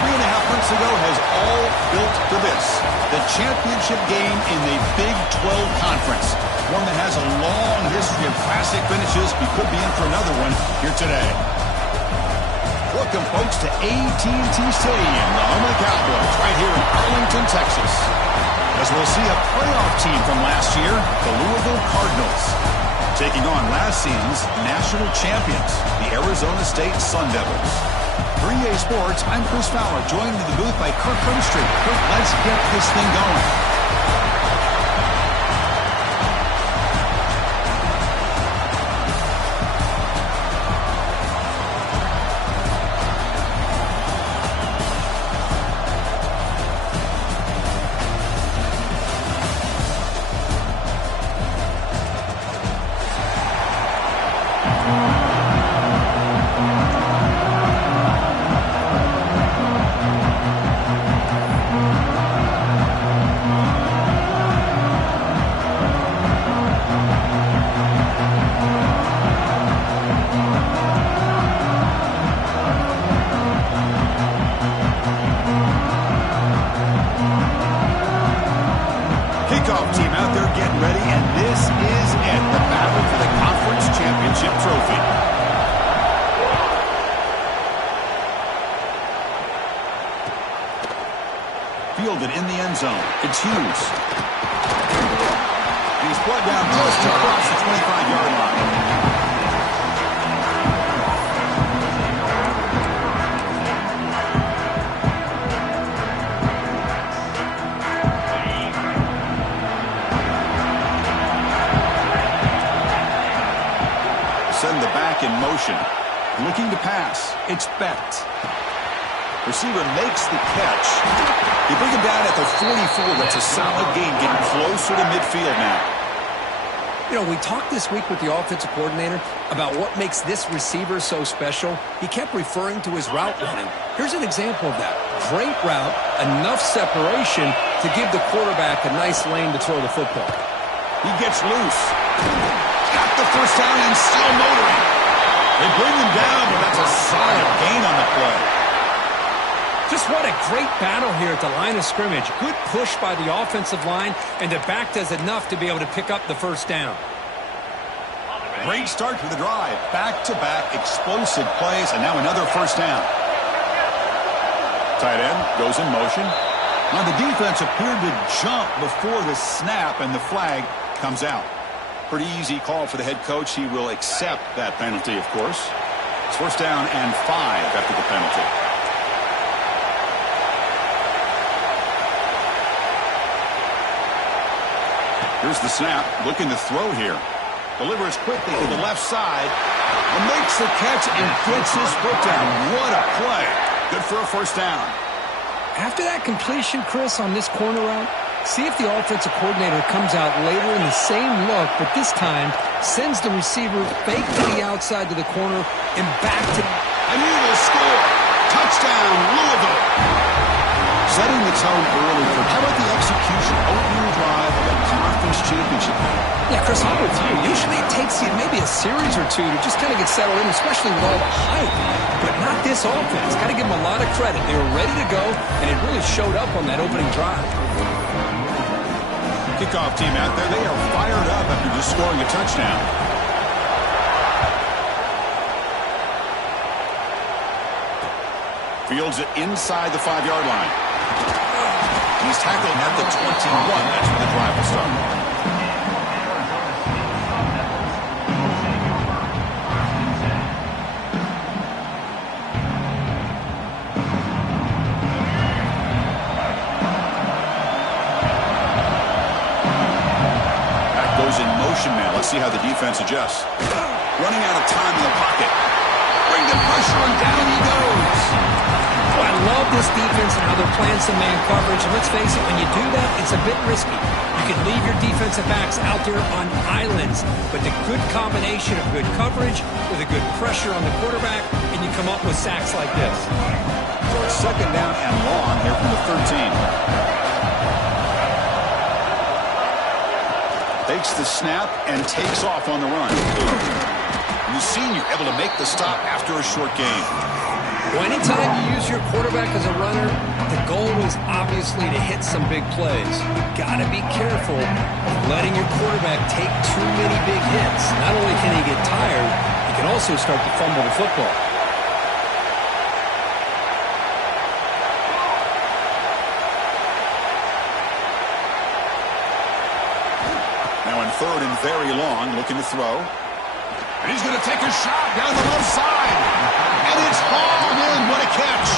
3.5 months ago has all built to this. The championship game in the Big 12 Conference. One that has a long history of classic finishes. We could be in for another one here today. Welcome, folks, to AT&T Stadium, the home of the Cowboys, right here in Arlington, Texas. As we'll see a playoff team from last year, the Louisville Cardinals, taking on last season's national champions, the Arizona State Sun Devils. For EA Sports, I'm Chris Fowler, joined in the booth by Kirk Herbstreit. Kirk, let's get this thing going. Kickoff team out there getting ready, and this is it, the battle for the conference championship trophy. Fielded in the end zone. It's Hughes. He's brought down just across the 25-yard line. Send the back in motion. Looking to pass. It's Becht. Receiver makes the catch. They bring him down at the 44. That's a solid gain, getting closer to midfield now. You know, we talked this week with the offensive coordinator about what makes this receiver so special. He kept referring to his route running. Here's an example of that. Great route, enough separation to give the quarterback a nice lane to throw the football. He gets loose. Got the first down and still motoring. They bring him down, but that's a solid gain on the play. Just what a great battle here at the line of scrimmage. Good push by the offensive line, and the back does enough to be able to pick up the first down. Great start to the drive. Back-to-back explosive plays, and now another first down. Tight end goes in motion. Now the defense appeared to jump before the snap, and the flag comes out. Pretty easy call for the head coach. He will accept that penalty, of course. It's first down and 5 after the penalty. Here's the snap, looking to throw here. Delivers quickly to the left side. And makes the catch and gets his foot down. What a play. Good for a first down. After that completion, Chris, on this corner route, see if the offensive coordinator comes out later in the same look, but this time sends the receiver fake to the outside to the corner and back to... And he will score. Touchdown, Louisville. Setting the tone early for how about the execution, opening drive of a conference championship game? Yeah, Chris, I'm with you. Usually it takes you maybe a series or two to just kind of get settled in, especially with all the hype. But not this offense. Got to give them a lot of credit. They were ready to go, and it really showed up on that opening drive. Kickoff team out there, they are fired up after just scoring a touchdown. Fields it inside the 5-yard line. He's tackled at the 21. That's where the drive will start. That goes in motion now. Let's see how the defense adjusts. Running out of time in the pocket. Bring the pressure and down he goes. Oh, I love this defense and how they're playing some man coverage. And let's face it, when you do that, it's a bit risky. You can leave your defensive backs out there on islands, but the good combination of good coverage with a good pressure on the quarterback, and you come up with sacks like this. So it's second down and long here from the 13. Takes the snap and takes off on the run. The senior able to make the stop after a short gain. Well, anytime you use your quarterback as a runner, is obviously to hit some big plays. Got to be careful of letting your quarterback take too many big hits. Not only can he get tired, he can also start to fumble the football. Now in third and very long, looking to throw. And he's going to take a shot down the left side. And it's hauled in. What a catch.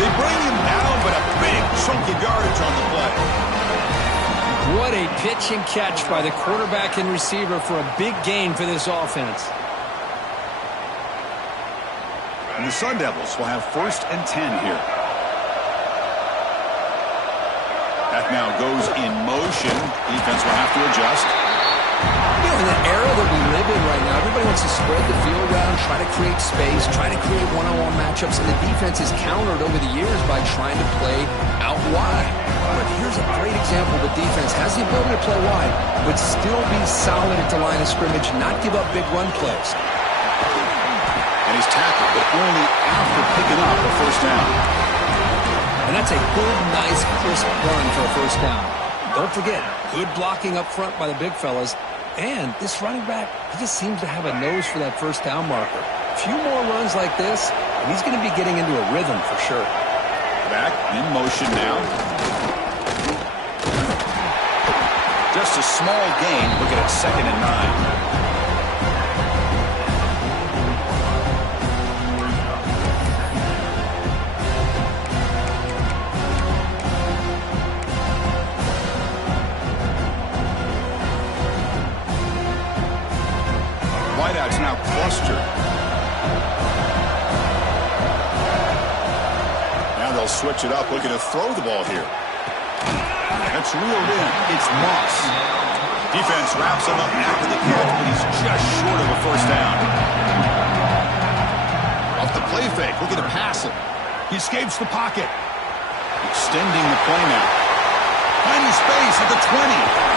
They bring him down, but a big chunk of yardage on the play. What a pitch and catch by the quarterback and receiver for a big gain for this offense. And the Sun Devils will have 1st and 10 here. That now goes in motion. Defense will have to adjust. You know, in the era that we live in right now, everybody wants to spread the field around, try to create space, try to create one-on-one matchups, and the defense is countered over the years by trying to play out wide. But here's a great example. The defense has the ability to play wide, but still be solid at the line of scrimmage, not give up big run plays. And he's tackled, but only after picking up a first down. And that's a good, nice, crisp run for a first down. Don't forget, good blocking up front by the big fellas. And this running back, he just seems to have a nose for that first down marker. A few more runs like this, and he's going to be getting into a rhythm for sure. Back in motion now. Just a small gain. Looking at 2nd and 9. Wideouts now clustered. Now they'll switch it up, looking to throw the ball here. That's reeled in. It's Moss. Defense wraps him up after the catch, but he's just short of a first down. Off the play fake, looking to pass it. He escapes the pocket. Extending the play now. Finding space at the 20.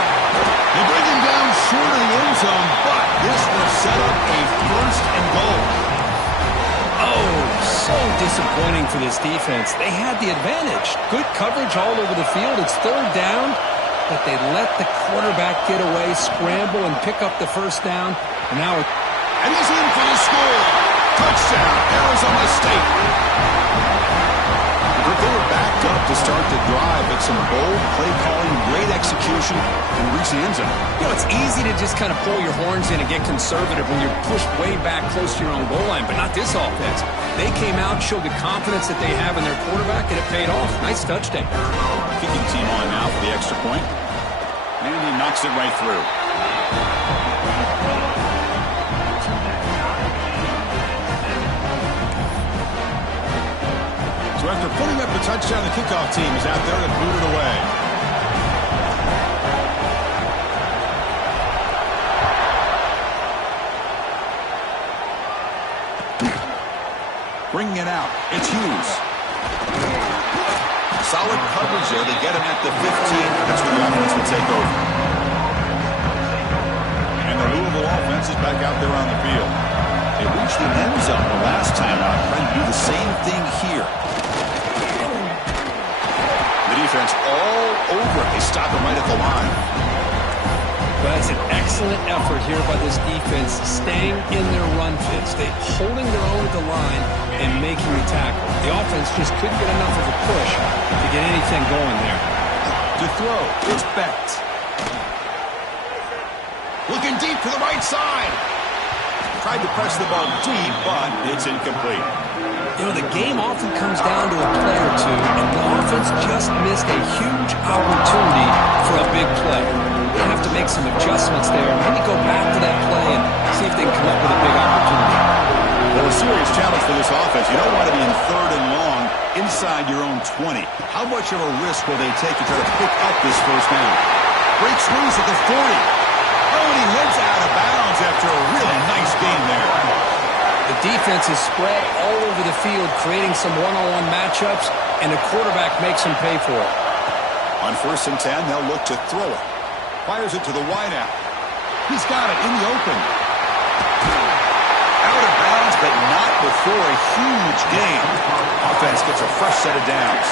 They bring him down short of the end zone, but this will set up a 1st and goal. Oh, so disappointing for this defense. They had the advantage. Good coverage all over the field. It's 3rd down, but they let the quarterback get away, scramble, and pick up the first down. And now, and he's in for the score. Touchdown, Arizona State. They were backed up to start the drive, but some bold play calling, great execution, and reach the end zone. You know, it's easy to just kind of pull your horns in and get conservative when you're pushed way back close to your own goal line, but not this offense. They came out, showed the confidence that they have in their quarterback, and it paid off. Nice touchdown. Kicking team on now for the extra point. And he knocks it right through. So after putting up the touchdown, the kickoff team is out there to boot it away. Bringing it out, it's Hughes. Solid coverage there. They get him at the 15. That's where the offense will take over. And the Louisville offense is back out there on the field. They reached the end zone the last time out, trying to do the same thing here. The defense all over it. They stop him right at the line. Well, that's an excellent effort here by this defense, staying in their run fits. They holding their own at the line and making the tackle. The offense just couldn't get enough of a push to get anything going there. To throw, it's Becht. Looking deep to the right side. Tried to press the ball deep, but it's incomplete. You know, the game often comes down to a play or two, and the offense just missed a huge opportunity for a big play. They have to make some adjustments there, and maybe go back to that play and see if they can come up with a big opportunity. Well, a serious challenge for this offense. You don't want to be in 3rd and long inside your own 20. How much of a risk will they take to try to pick up this first down? Breaks loose at the 40. Oh, and he heads out of bounds after a really nice game there. The defense is spread all over the field, creating some one-on-one matchups, and the quarterback makes them pay for it. On 1st and 10, they'll look to throw it. Fires it to the wideout. He's got it in the open. Out of bounds, but not before a huge gain. Offense gets a fresh set of downs.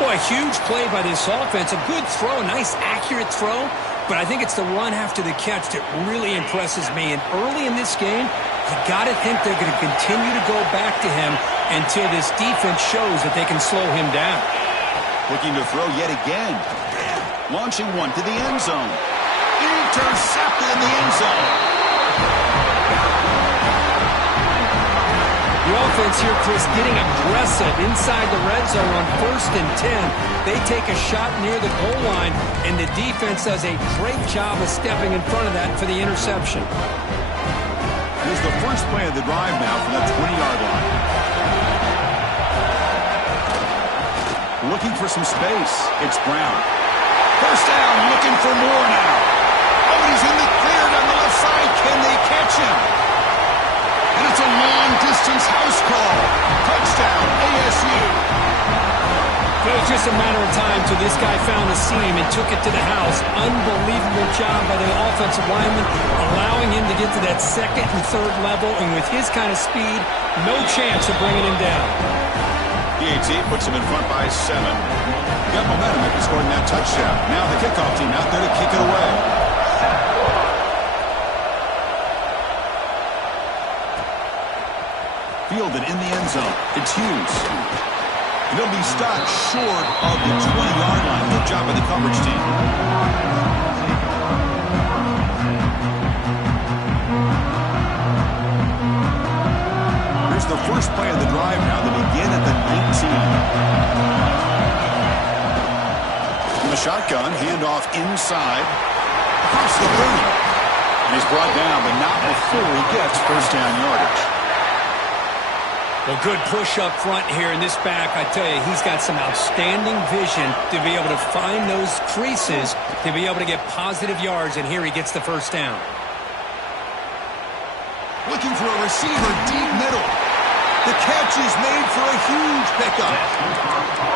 Boy, a huge play by this offense. A good throw, a nice accurate throw. But I think it's the run after the catch that really impresses me. And early in this game, you got to think they're going to continue to go back to him until this defense shows that they can slow him down. Looking to throw yet again. Launching one to the end zone. Intercepted in the end zone. The offense here, Chris, getting aggressive inside the red zone on 1st and 10. They take a shot near the goal line, and the defense does a great job of stepping in front of that for the interception. Here's the first play of the drive now from the 20-yard line. Looking for some space. It's Brown. First down, looking for more now. Oh, he's in the clear down the left side. Can they catch him? And it's a long-distance house call. Touchdown, ASU. It was just a matter of time till this guy found the seam and took it to the house. Unbelievable job by the offensive lineman, allowing him to get to that second and third level. And with his kind of speed, no chance of bringing him down. The AT puts him in front by 7. Got momentum after scoring that touchdown. Now the kickoff team out there to kick it away. Fielded in the end zone. It's Hughes. They'll be stopped short of the 20-yard line. Good job by the coverage team. Here's the first play of the drive now. They begin at the 19. From the shotgun, handoff inside. Across the 30. And he's brought down, but not before he gets first down yardage. Well, good push up front here in this back. I tell you, he's got some outstanding vision to be able to find those creases, to be able to get positive yards, and here he gets the first down. Looking for a receiver deep middle. The catch is made for a huge pickup.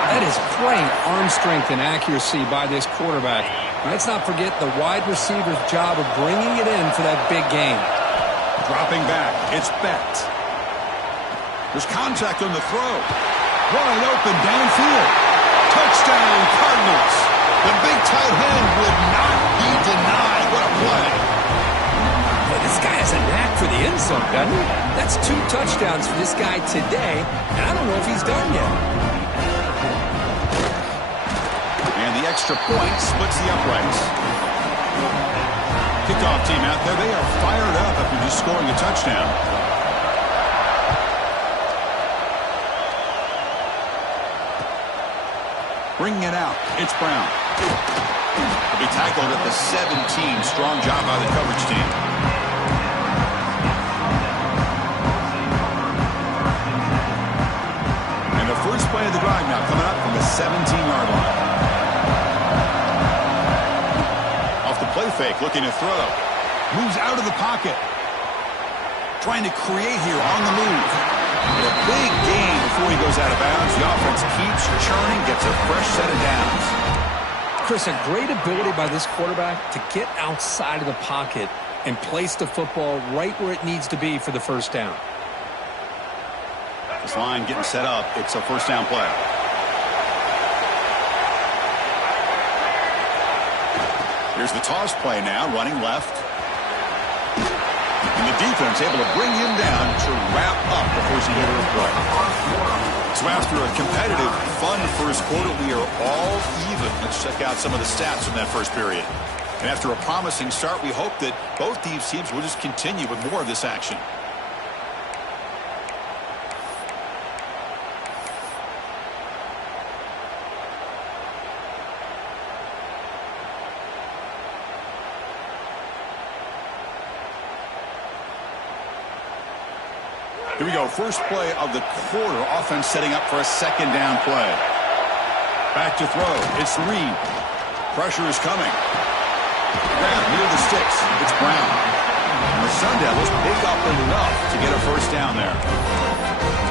That is great arm strength and accuracy by this quarterback. Let's not forget the wide receiver's job of bringing it in for that big game. Dropping back, it's Becht. There's contact on the throw. Wide open downfield. Touchdown, Cardinals. The big tight end would not be denied. What a play. Well, this guy has a knack for the end zone, doesn't he? That's 2 touchdowns for this guy today, and I don't know if he's done yet. And the extra point splits the uprights. Kickoff team out there. They are fired up after just scoring a touchdown. Bringing it out, it's Brown. He'll be tackled at the 17. Strong job by the coverage team. And the first play of the drive now coming up from the 17-yard line. Off the play fake, looking to throw. Moves out of the pocket. Trying to create here on the move. And a big gain before he goes out of bounds. The offense keeps churning, gets a fresh set of downs. Chris, a great ability by this quarterback to get outside of the pocket and place the football right where it needs to be for the first down. This line getting set up. It's a first down play. Here's the toss play now, running left. And the defense able to bring him down to wrap up the first quarter of play. So after a competitive, fun first quarter, we are all even. Let's check out some of the stats from that first period. And after a promising start, we hope that both these teams will just continue with more of this action. Here we go. First play of the quarter. Offense setting up for a second down play. Back to throw. It's Reed. Pressure is coming. Grab near the sticks. It's Brown. And the Sun Devils pick up enough to get a first down there.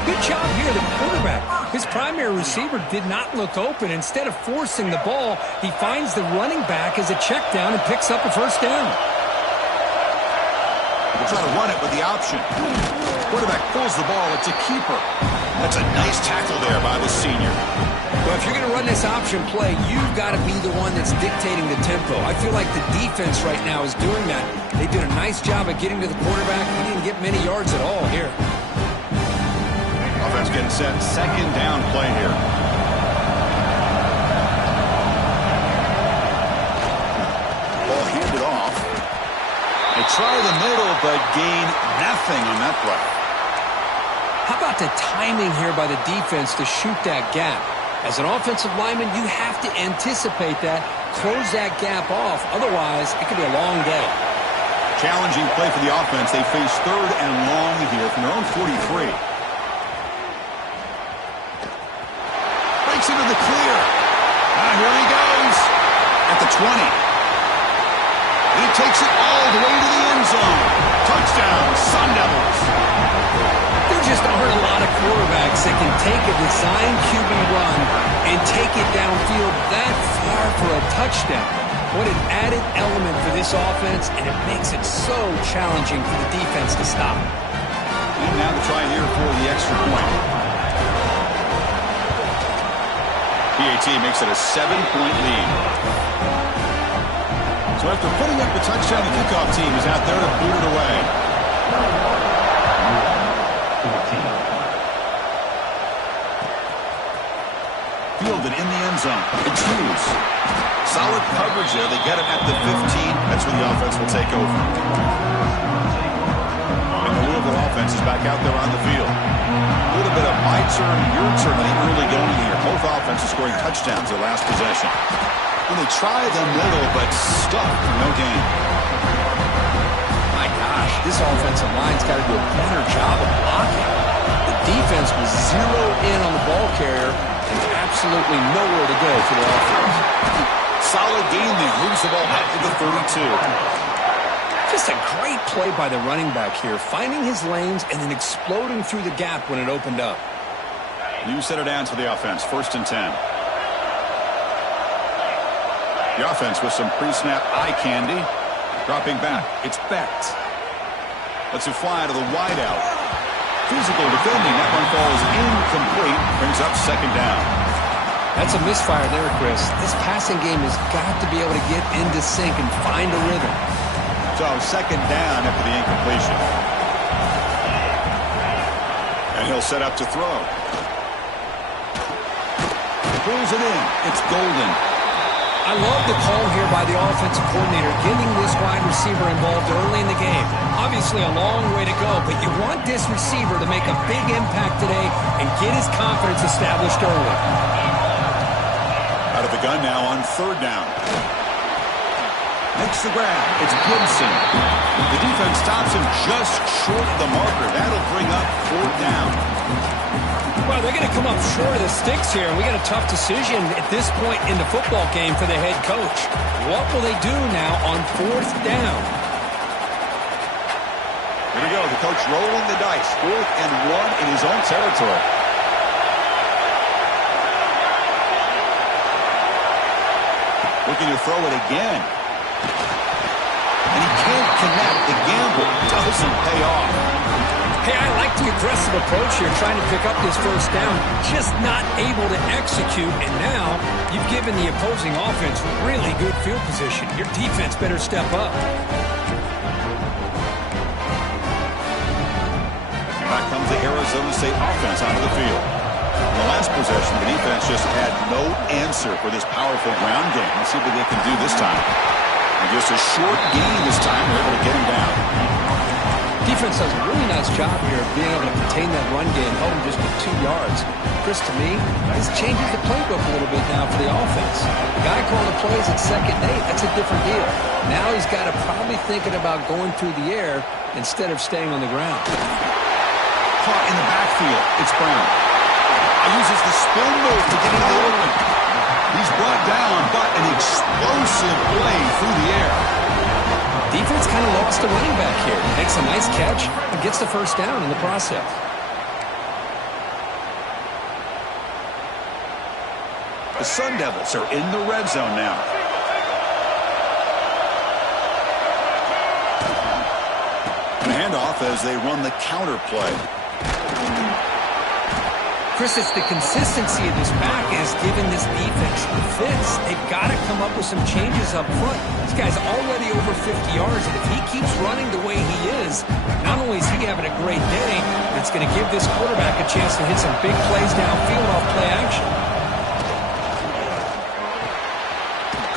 Good job here, the quarterback. His primary receiver did not look open. Instead of forcing the ball, he finds the running back as a check down and picks up a first down. We'll try to run it with the option. Quarterback pulls the ball. It's a keeper. That's a nice tackle there by the senior. But if if you're going to run this option play, you've got to be the one that's dictating the tempo. I feel like the defense right now is doing that. They did a nice job of getting to the quarterback. He didn't get many yards at all here. Offense getting set. Second down play here. Ball handed off. They try the middle, but gain nothing on that play. How about the timing here by the defense to shoot that gap? As an offensive lineman, you have to anticipate that, close that gap off. Otherwise, it could be a long day. Challenging play for the offense. They face third and long here from their own 43. Breaks into the clear. Here he goes at the 20. He takes it all the way to the end zone. Touchdown, Sun Devils. There just aren't a lot of quarterbacks that can take a design QB run and take it downfield that far for a touchdown. What an added element for this offense, and it makes it so challenging for the defense to stop. And now to try here for the extra point. PAT makes it a 7-point lead. So after putting up the touchdown, the kickoff team is out there to boot it away. Fielded in the end zone. It's Hughes. Solid coverage there. They get it at the 15. That's when the offense will take over. And the Louisville offense is back out there on the field. A little bit of my turn, your turn in the early going here. Both offenses scoring touchdowns their last possession. And they try the middle, but stuck for no gain. My gosh, this offensive line's got to do a better job of blocking. The defense was zeroed in on the ball carrier and absolutely nowhere to go for the offense. Solid gain there. Moves the ball back to the 32. Just a great play by the running back here, finding his lanes and then exploding through the gap when it opened up. New center down to the offense. 1st and 10. The offense with some pre-snap eye candy. Dropping back. It's Becht. Lets it fly to the wideout. Physical defending. That one falls incomplete. Brings up 2nd down. That's a misfire there, Chris. This passing game has got to be able to get into sync and find a rhythm. So 2nd down after the incompletion. And he'll set up to throw. Pulls it in. It's Golden. I love the call here by the offensive coordinator, getting this wide receiver involved early in the game. Obviously a long way to go, but you want this receiver to make a big impact today and get his confidence established early. Out of the gun now on 3rd down. Makes the grab. It's Gibson. The defense stops him just short of the marker. That'll bring up 4th down. Well, they're going to come up short of the sticks here, and we got a tough decision at this point in the football game for the head coach. What will they do now on 4th down? Here we go. The coach rolling the dice. 4th and 1 in his own territory. Looking to throw it again. And he can't connect. The gamble doesn't pay off. Hey, I like the aggressive approach here, trying to pick up this 1st down, just not able to execute, and now you've given the opposing offense really good field position. Your defense better step up. And back comes the Arizona State offense onto the field. In the last possession, the defense just had no answer for this powerful ground game. Let's see what they can do this time. And just a short gain this time, they're able to get him down. Defense does a really nice job here of being able to contain that run game, held him just at 2 yards. Chris, to me, this changes the playbook a little bit now for the offense. The guy calling the plays at 2nd and 8, that's a different deal. Now he's got to probably thinking about going through the air instead of staying on the ground. Caught in the backfield. It's Brown. Uses the spin move to get into the open. He's brought down, but an explosive play through the air. Defense kind of lost the running back here. Makes a nice catch and gets the 1st down in the process. The Sun Devils are in the red zone now. And handoff as they run the counter play. Chris, it's the consistency of this pack is giving this defense the fits. They've got to come up with some changes up front. This guy's already over 50 yards, and if he keeps running the way he is, not only is he having a great day, but it's going to give this quarterback a chance to hit some big plays downfield off play action.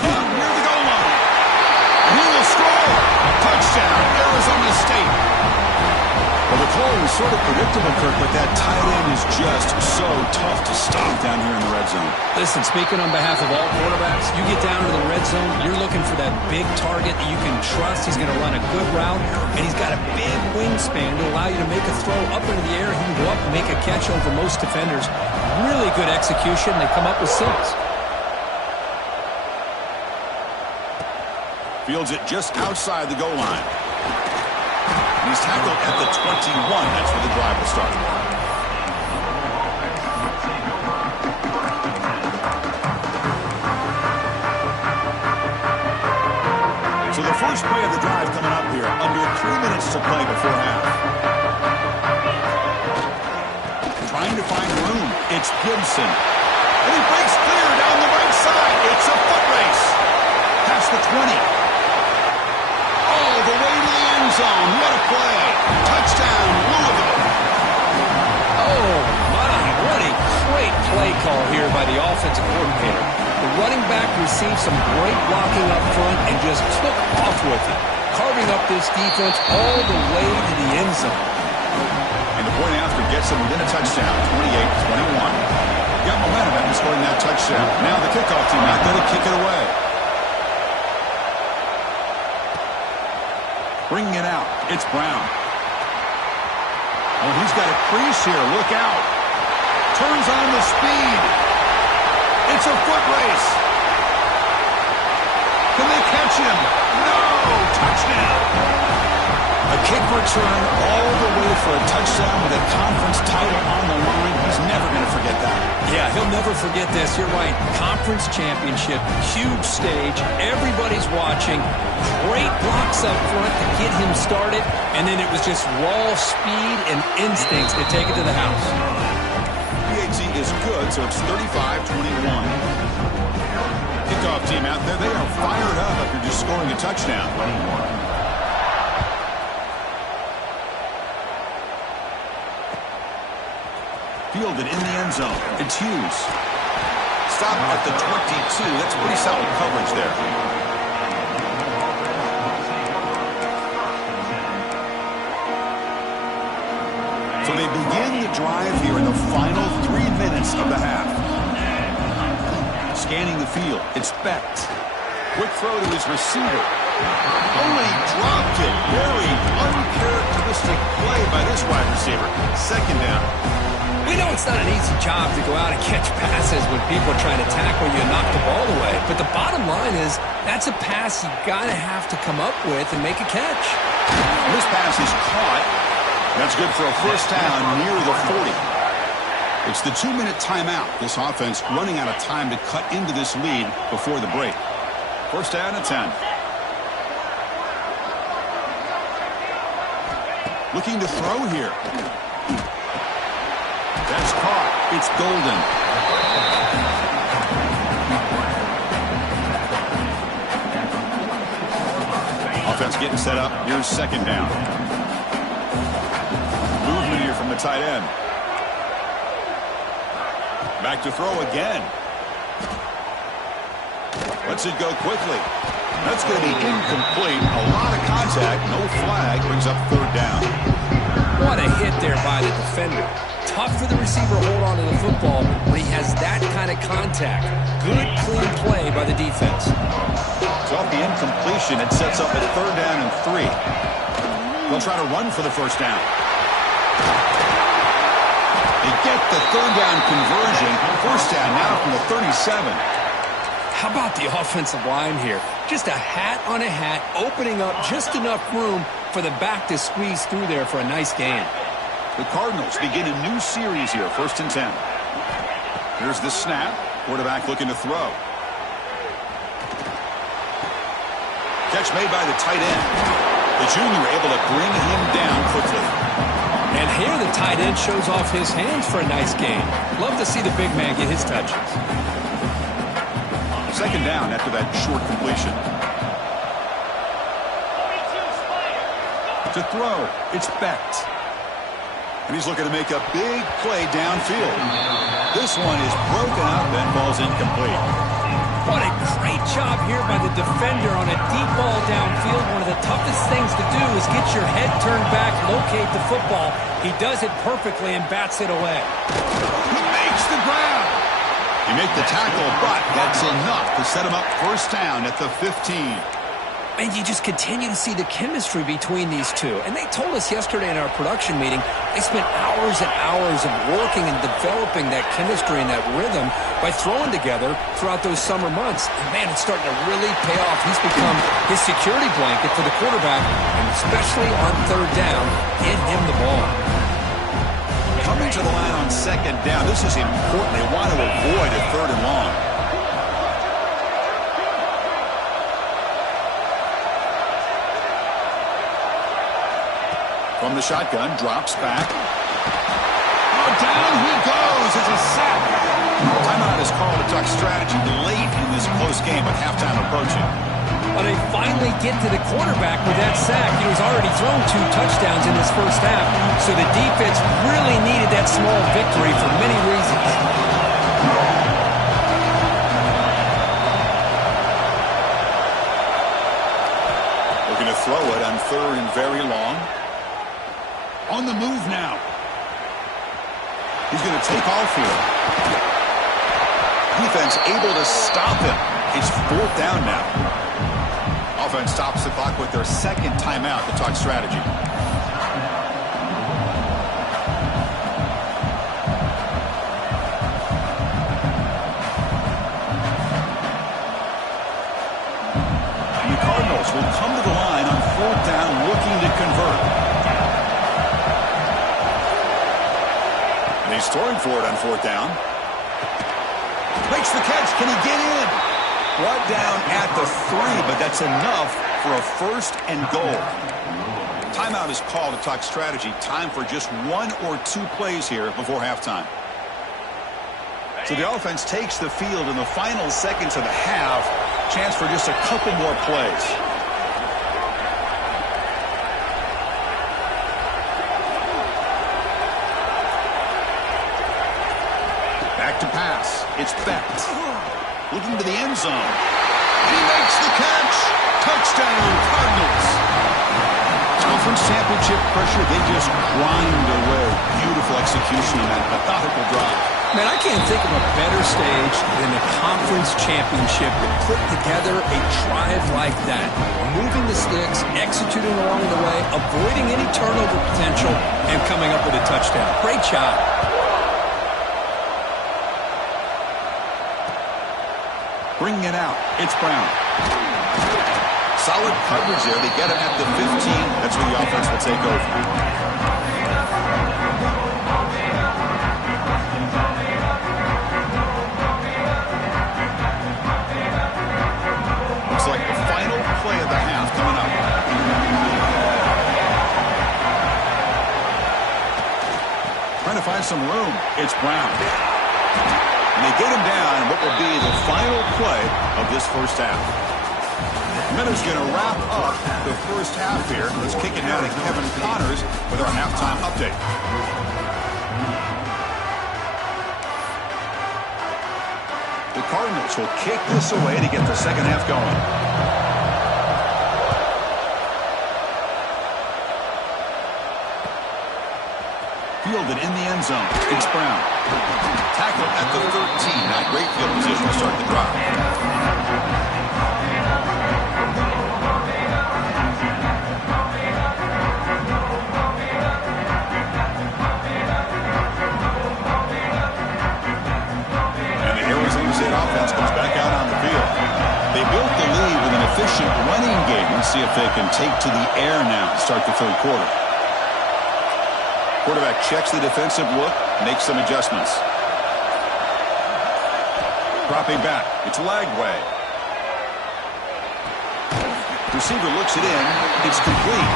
Caught near the goal line. And he will score. Touchdown, Arizona State. Well, the call was sort of predictable, Kirk, but that tight end is just so tough to stop down here in the red zone. Listen, speaking on behalf of all quarterbacks, you get down to the red zone, you're looking for that big target that you can trust. He's going to run a good route, and he's got a big wingspan to allow you to make a throw up into the air. He can go up and make a catch over most defenders. Really good execution. They come up with 6. Fields it just outside the goal line. He's tackled at the 21. That's where the drive will start. So the first play of the drive coming up here. Under 3 minutes to play before half. Trying to find room. It's Gibson. And he breaks clear down the right side. It's a foot race. Past the 20. All the way to the end zone. What a play. Touchdown, Louisville. Oh, my. What a great play call here by the offensive coordinator. The running back received some great blocking up front and just took off with it, carving up this defense all the way to the end zone. And the point after gets him within a touchdown, 28-21. Got momentum after scoring that touchdown. Now the kickoff team out there to kick it away. Bringing it out. It's Brown. Oh, he's got a crease here. Look out. Turns on the speed. It's a foot race. Can they catch him? No! Touchdown. A kick return all the way for a touchdown with a conference title on the line. He's never going to forget that. Yeah, he'll never forget this. You're right. Conference championship, huge stage. Everybody's watching. Great blocks up front to get him started. And then it was just raw speed and instincts to take it to the house. PAT is good, so it's 35-21. Kickoff team out there, they are fired up after just scoring a touchdown. Fielded in the end zone. It's Hughes. Stop at the 22. That's pretty solid coverage there. So they begin the drive here in the final 3 minutes of the half. Scanning the field. It's Becht. Quick throw to his receiver. Only dropped it. Very uncharacteristic play by this wide receiver. Second down. We know it's not an easy job to go out and catch passes when people are trying to tackle you and knock the ball away. But the bottom line is that's a pass you got to have to come up with and make a catch. This pass is caught. That's good for a first down near the 40. It's the 2-minute timeout. This offense running out of time to cut into this lead before the break. First down at 10. Looking to throw here. That's caught. It's Golden. Offense getting set up. Here's second down. Movement here from the tight end. Back to throw again. Lets it go quickly. That's going to be incomplete. A lot of contact. No flag. Brings up third down. What a hit there by the defender. Tough for the receiver to hold on to the football when he has that kind of contact. Good, clean play by the defense. So off the incompletion, it sets up at third down and 3. They'll try to run for the first down. They get the third down conversion. First down now from the 37. How about the offensive line here? Just a hat on a hat, opening up just enough room for the back to squeeze through there for a nice gain. The Cardinals begin a new series here, first and 10. Here's the snap. Quarterback looking to throw. Catch made by the tight end. The junior able to bring him down quickly. And here the tight end shows off his hands for a nice gain. Love to see the big man get his touches. Second down after that short completion. To throw, it's Becht. And he's looking to make a big play downfield. This one is broken up and falls incomplete. What a great job here by the defender on a deep ball downfield. One of the toughest things to do is get your head turned back, locate the football. He does it perfectly and bats it away. He makes the grab. He made the tackle, but that's enough to set him up first down at the 15. And you just continue to see the chemistry between these two. And they told us yesterday in our production meeting, they spent hours and hours of working and developing that chemistry and that rhythm by throwing together throughout those summer months. And man, it's starting to really pay off. He's become his security blanket for the quarterback, and especially on third down, get him the ball. Coming to the line on second down, this is important. They want to avoid a third and long. From the shotgun, drops back. Oh, down he goes. It's a sack. Timeout is called to talk strategy late in this close game with halftime approaching. Well, they finally get to the quarterback with that sack. He was already thrown 2 touchdowns in this first half, so the defense really needed that small victory for many reasons. Looking to throw it on third and very long. On the move now. He's going to take off here. Defense able to stop him. It's fourth down now. Offense stops the clock with their second timeout to talk strategy. And the Cardinals will come to the line on fourth down looking to convert. He's throwing for it on fourth down. Makes the catch. Can he get in? Brought down at the 3, but that's enough for a first and goal. Timeout is called to talk strategy. Time for just 1 or 2 plays here before halftime. So the offense takes the field in the final seconds of the half. Chance for just a couple more plays. To pass. It's Becht. Looking to the end zone. He makes the catch. Touchdown, Cardinals. Conference championship pressure, they just grind away. Beautiful execution on that methodical drive. Man, I can't think of a better stage than the conference championship to put together a drive like that. Moving the sticks, executing along the way, avoiding any turnover potential, and coming up with a touchdown. Great job. Bringing it out. It's Brown. Solid coverage there. They get him at the 15. That's where the offense will take over. Looks like the final play of the half coming up. Trying to find some room. It's Brown. And they get him down in what will be the final play of this first half. Minutes going to wrap up the first half here. Let's kick it down to Kevin Connors with our halftime update. The Cardinals will kick this away to get the second half going. Fielded in the end zone. It's Brown. Tackled at the 13. Not great field position to start the drive. And the Arizona State offense comes back out on the field. They built the lead with an efficient running game. Let's see if they can take to the air now to start the third quarter. Quarterback checks the defensive look, makes some adjustments. Dropping back. It's Lagway. Receiver looks it in. It's complete.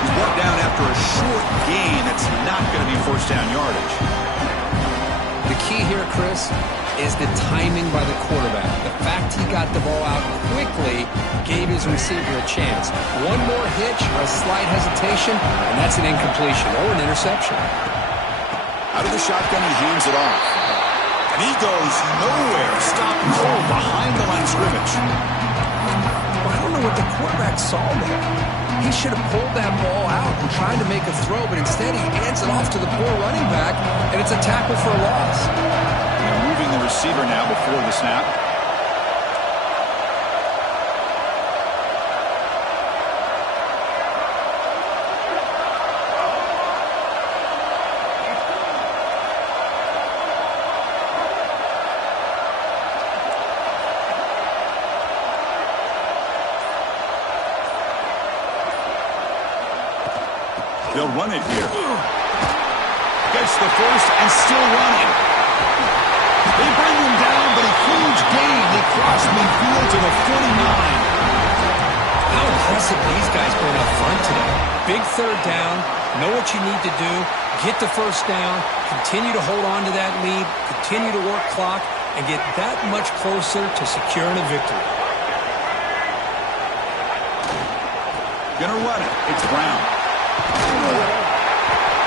He's brought down after a short gain. It's not going to be first down yardage. The key here, Chris, is the timing by the quarterback. The fact he got the ball out quickly gave his receiver a chance. One more hitch or a slight hesitation, and that's an incompletion or an interception. Out of the shotgun, he hands it off. And he goes nowhere. Stop cold behind the line of scrimmage. Well, I don't know what the quarterback saw there. He should have pulled that ball out and tried to make a throw, but instead he hands it off to the poor running back, and it's a tackle for a loss. They're moving the receiver now before the snap. They'll run it here. Gets the first and still running. They bring him down, but a huge gain. They cross midfield to the 49. How impressive these guys been up front today. Big third down. Know what you need to do. Get the first down. Continue to hold on to that lead. Continue to work clock and get that much closer to securing a victory. Gonna run it. It's Brown.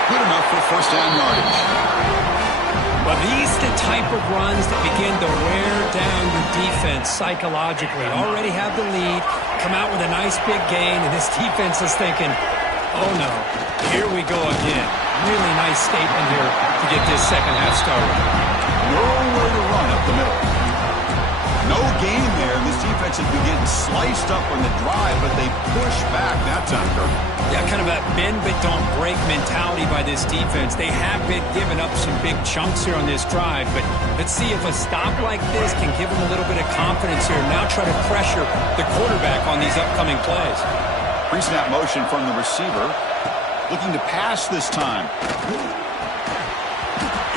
Good enough for first down yardage. Well, these are the type of runs that begin to wear down your defense psychologically. Already have the lead, come out with a nice big gain, and this defense is thinking, oh no, here we go again. Really nice statement here to get this second half started. Nowhere to run up the middle. No gain there. This defense has been getting sliced up on the drive, but they push back that time, Kirk. Yeah, kind of a bend but don't break mentality by this defense. They have been giving up some big chunks here on this drive, but let's see if a stop like this can give them a little bit of confidence here. Now try to pressure the quarterback on these upcoming plays. Pre-snap motion from the receiver. Looking to pass this time.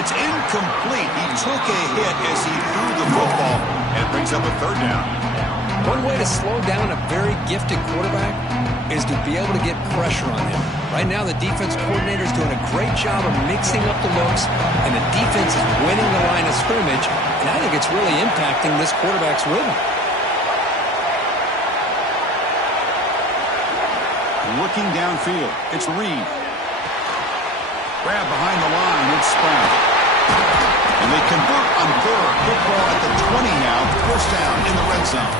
It's incomplete. He took a hit as he threw the football, and it brings up a third down. One way to slow down a very gifted quarterback is to be able to get pressure on him. Right now, the defense coordinator is doing a great job of mixing up the looks, and the defense is winning the line of scrimmage, and I think it's really impacting this quarterback's rhythm. Looking downfield, it's Reed. Grab behind the line, it's Sprout. And they convert on third. Football at the 20 now, first down in the red zone.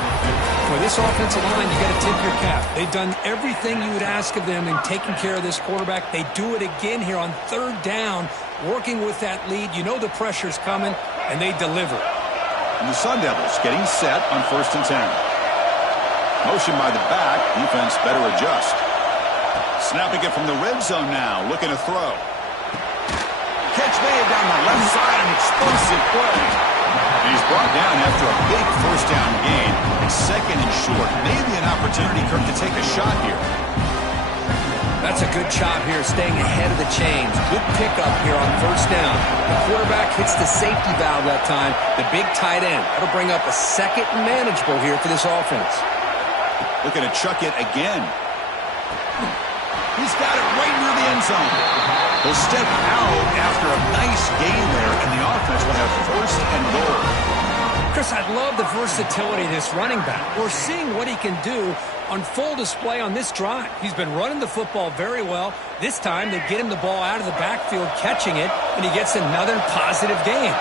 For this offensive line, you got to tip your cap. They've done everything you would ask of them in taking care of this quarterback. They do it again here on third down, working with that lead. You know the pressure's coming, and they deliver. And the Sun Devils getting set on first and 10. Motion by the back. Defense better adjust. Snapping it from the red zone now, looking to throw. Catch made down the left side, an explosive play. And he's brought down after a big first down gain. It's second and short. Maybe an opportunity, Kirk, to take a shot here. That's a good job here, staying ahead of the chains. Good pickup here on first down. The quarterback hits the safety valve that time. The big tight end. That'll bring up a second and manageable here for this offense. Looking to chuck it again. He's got it right near the end zone. He'll step out after a nice gain there, and the offense will have first and goal. Chris, I love the versatility of this running back. We're seeing what he can do on full display on this drive. He's been running the football very well. This time, they get him the ball out of the backfield, catching it, and he gets another positive gain.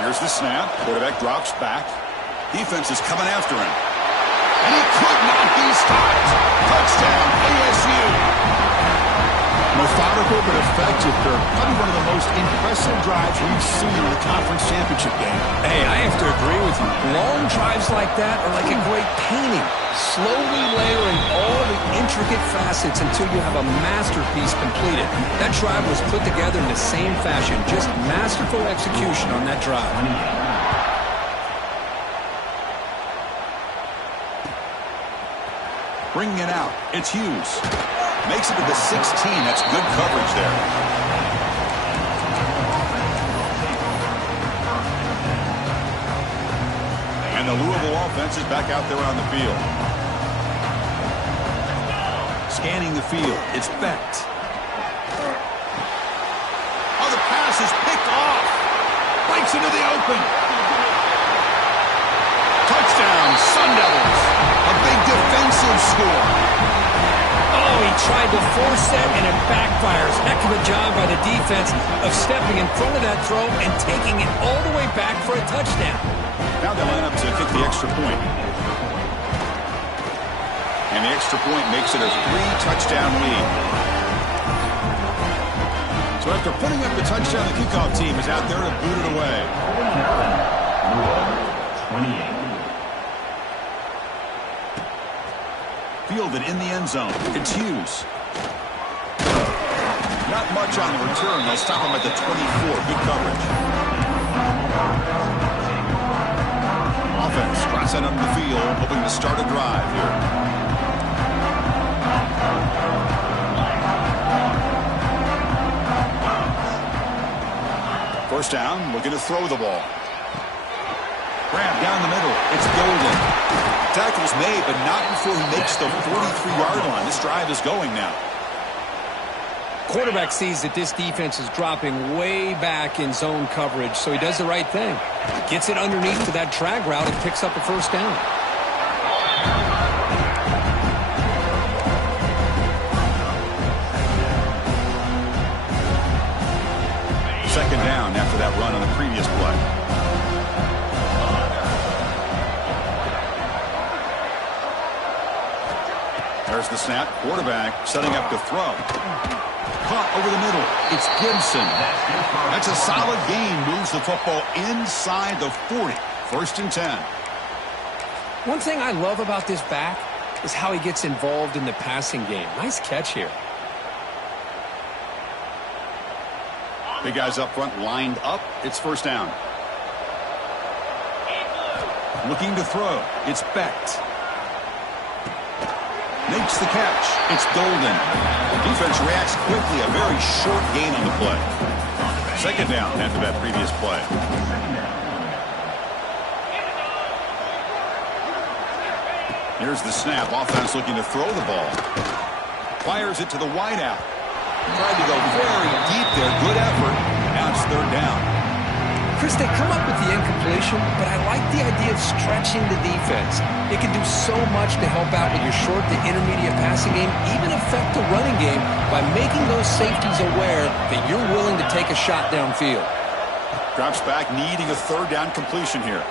Here's the snap. Quarterback drops back. Defense is coming after him. And he could not be stopped. Touchdown, ASU. Methodical but effective, Kirk. Probably one of the most impressive drives we've seen in the conference championship game. Hey, I have to agree with you. Long drives like that are like a great painting. Slowly layering all the intricate facets until you have a masterpiece completed. That drive was put together in the same fashion. Just masterful execution on that drive. Bringing it out. It's Hughes. Makes it to the 16. That's good coverage there. And the Louisville offense is back out there on the field. Scanning the field. It's Becht. Oh, the pass is picked off. Breaks into the open. Touchdown, Sun Devils. A big defensive score. Oh, he tried to force that, and it backfires. Heck of a job by the defense of stepping in front of that throw and taking it all the way back for a touchdown. Now they line up to kick the extra point. And the extra point makes it a 3-touchdown lead. So after putting up the touchdown, the kickoff team is out there to boot it away. 28. Fielded in the end zone. It's Hughes. Not much on the return. They'll stop him at the 24. Good coverage. Offense drops it under the field, hoping to start a drive here. First down, looking to throw the ball. Grab down the middle. It's Golden. Tackle's made, but not before he makes the 43-yard line. This drive is going now. Quarterback sees that this defense is dropping way back in zone coverage, so he does the right thing. Gets it underneath to that drag route and picks up a first down. Second down after that run on the previous play. There's the snap. Quarterback setting up to throw. Caught over the middle. It's Gibson. That's a solid gain. Moves the football inside the 40. First and 10. One thing I love about this back is how he gets involved in the passing game. Nice catch here. Big guys up front lined up. It's first down. Looking to throw. It's Becht. Makes the catch. It's Golden. The defense reacts quickly. A very short gain on the play. Second down after that previous play. Here's the snap. Offense looking to throw the ball. Fires it to the wideout. Tried to go very deep there. Good effort. Now it's third down. Chris, they come up with the incompletion, but I like the idea of stretching the defense. It can do so much to help out with your short to intermediate passing game, even affect the running game by making those safeties aware that you're willing to take a shot downfield. Drops back, needing a third down completion here.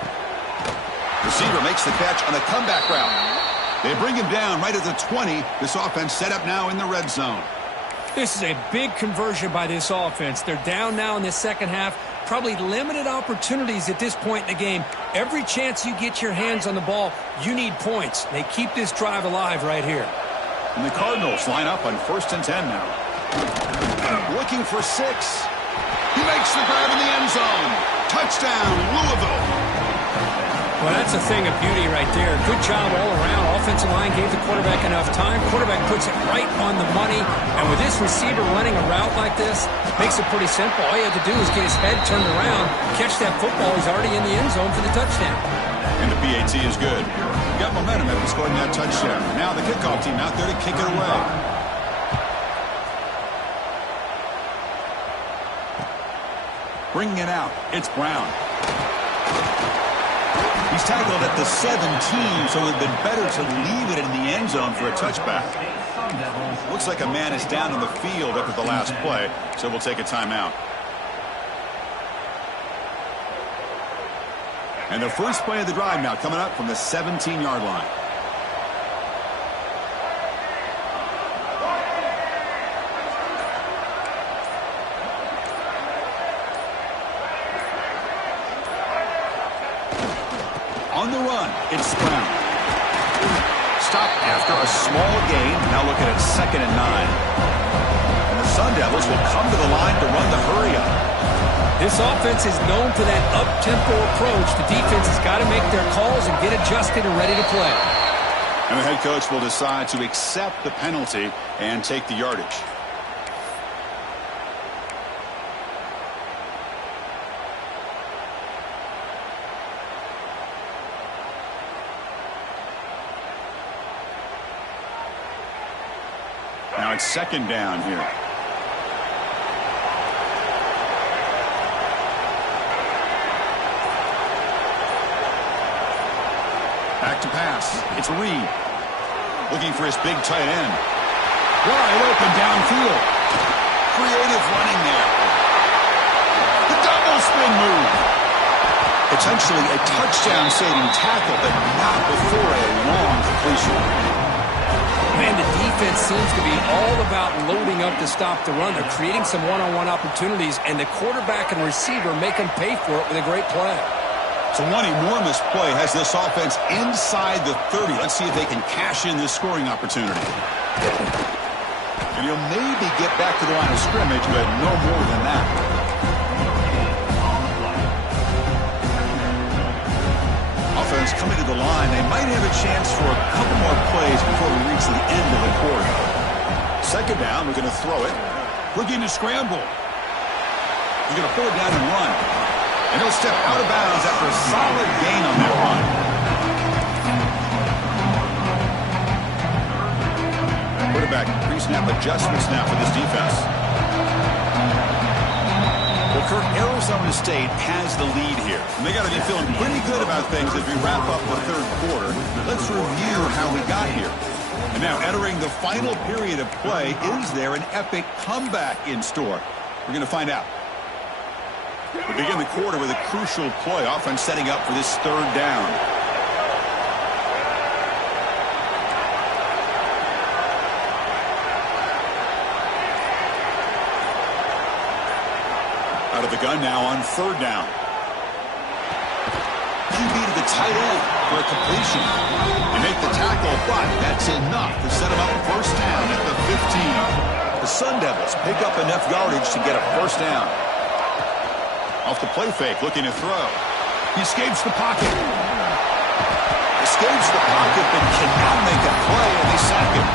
Receiver makes the catch on a comeback route. They bring him down right at the 20. This offense set up now in the red zone. This is a big conversion by this offense. They're down now in the second half. Probably limited opportunities at this point in the game. Every chance you get your hands on the ball, you need points. They keep this drive alive right here. And the Cardinals line up on first and 10 now. Looking for 6. He makes the grab in the end zone. Touchdown, Louisville. Well, that's a thing of beauty right there. Good job all around. Offensive line gave the quarterback enough time. Quarterback puts it right on the money. And with this receiver running a route like this, makes it pretty simple. All you have to do is get his head turned around, catch that football. He's already in the end zone for the touchdown. And the PAT is good. Got momentum after scoring that touchdown. Now the kickoff team out there to kick it away. Bringing it out. It's Brown. He's tackled at the 17, so it would have been better to leave it in the end zone for a touchback. Looks like a man is down on the field after the last play, so we'll take a timeout. And the first play of the drive now coming up from the 17-yard line. On the run, it's Brown. Stopped after a small gain. Now looking at second and 9. And the Sun Devils will come to the line to run the hurry-up. This offense is known for that up-tempo approach. The defense has got to make their calls and get adjusted and ready to play. And the head coach will decide to accept the penalty and take the yardage. Now it's second down here. Back to pass. It's Reed. Looking for his big tight end. Wide open downfield. Creative running there. The double spin move. Potentially a touchdown-saving tackle, but not before a long completion. Man, the defense seems to be all about loading up to stop the run. They're creating some one-on-one opportunities, and the quarterback and receiver make them pay for it with a great play. So one enormous play has this offense inside the 30. Let's see if they can cash in this scoring opportunity. And he'll maybe get back to the line of scrimmage, but no more than that. Offense coming to the line. They might have a chance for a couple more plays before we reach the end of the quarter. Second down, we're going to throw it. Looking to scramble. He's going to pull it down and run. And he'll step out of bounds after a solid gain on that run. Quarterback pre-snap adjustments now for this defense. Well, Kirk, Arizona State has the lead here. And they got to be feeling pretty good about things as we wrap up the third quarter. Let's review how we got here. And now entering the final period of play, is there an epic comeback in store? We're going to find out. We begin the quarter with a crucial play. Offense setting up for this third down. Out of the gun now on third down. QB to the tight end for a completion. They make the tackle, but that's enough to set him up first down at the 15. The Sun Devils pick up enough yardage to get a first down. Off the play fake, looking to throw. He escapes the pocket. Escapes the pocket, but cannot make a play, and they sack him.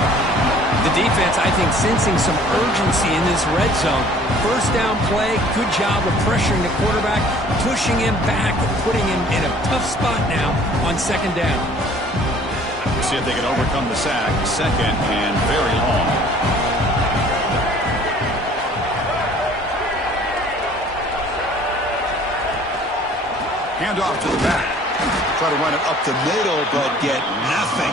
The defense, I think, sensing some urgency in this red zone. First down play, good job of pressuring the quarterback, pushing him back, and putting him in a tough spot now on second down. See if they can overcome the sack. Second and very long. Handoff to the back. Try to run it up the middle, but get nothing.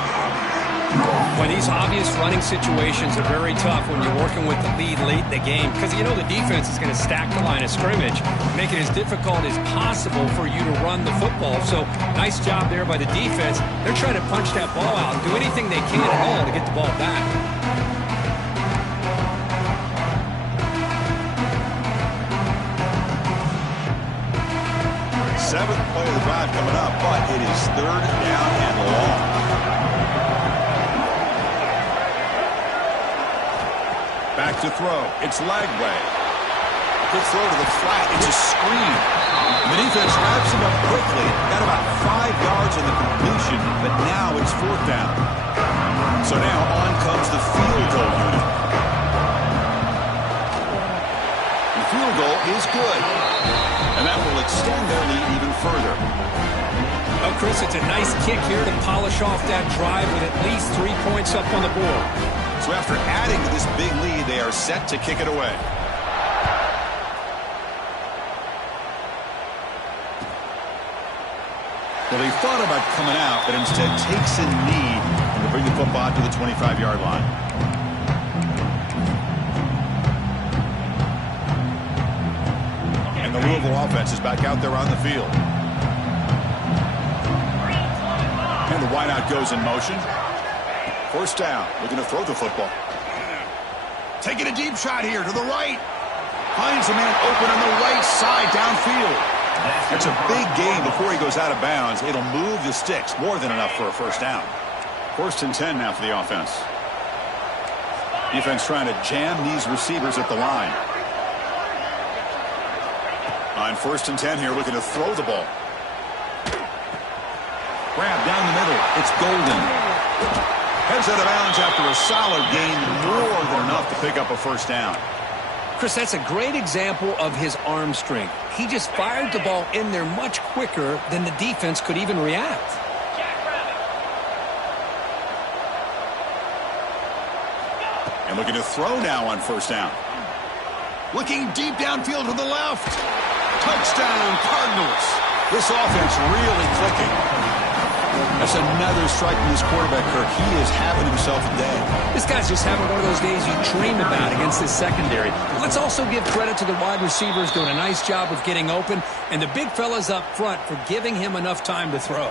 Well, these obvious running situations are very tough when you're working with the lead late in the game because you know the defense is going to stack the line of scrimmage, make it as difficult as possible for you to run the football. So nice job there by the defense. They're trying to punch that ball out and do anything they can at all to get the ball back. Seventh play of the drive coming up, but it is third down and long. Back to throw. It's Lagway. Good throw to the flat. It's a screen. The defense wraps him up quickly. Got about 5 yards on the completion, but now it's fourth down. So now on comes the field goal unit. The field goal is good. And that will extend their lead even further. Oh, Chris, it's a nice kick here to polish off that drive with at least 3 points up on the board. So after adding to this big lead, they are set to kick it away. Well, he thought about coming out, but instead takes a knee to bring the football to the 25-yard line. And the Louisville offense is back out there on the field. And the wideout goes in motion. First down. Looking to throw the football. Taking a deep shot here to the right. Finds a man open on the right side downfield. It's a big gain before he goes out of bounds. It'll move the sticks. More than enough for a first down. First and 10 now for the offense. Defense trying to jam these receivers at the line. On first and 10 here, looking to throw the ball. Grab down the middle. It's Golden. Heads out of bounds after a solid gain. More than enough to pick up a first down. Chris, that's a great example of his arm strength. He just fired the ball in there much quicker than the defense could even react. And looking to throw now on first down. Looking deep downfield to the left. Touchdown, Cardinals. This offense really clicking. That's another strike from this quarterback, Kirk. He is having himself a day. This guy's just having one of those days you dream about against this secondary. Let's also give credit to the wide receivers doing a nice job of getting open, and the big fellas up front for giving him enough time to throw.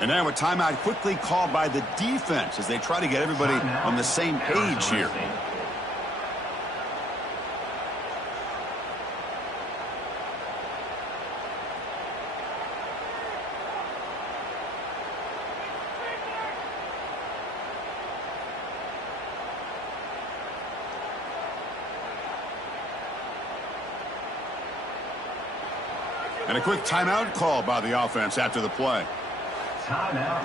And now a timeout quickly called by the defense as they try to get everybody on the same page here. And a quick timeout called by the offense after the play. Timeout,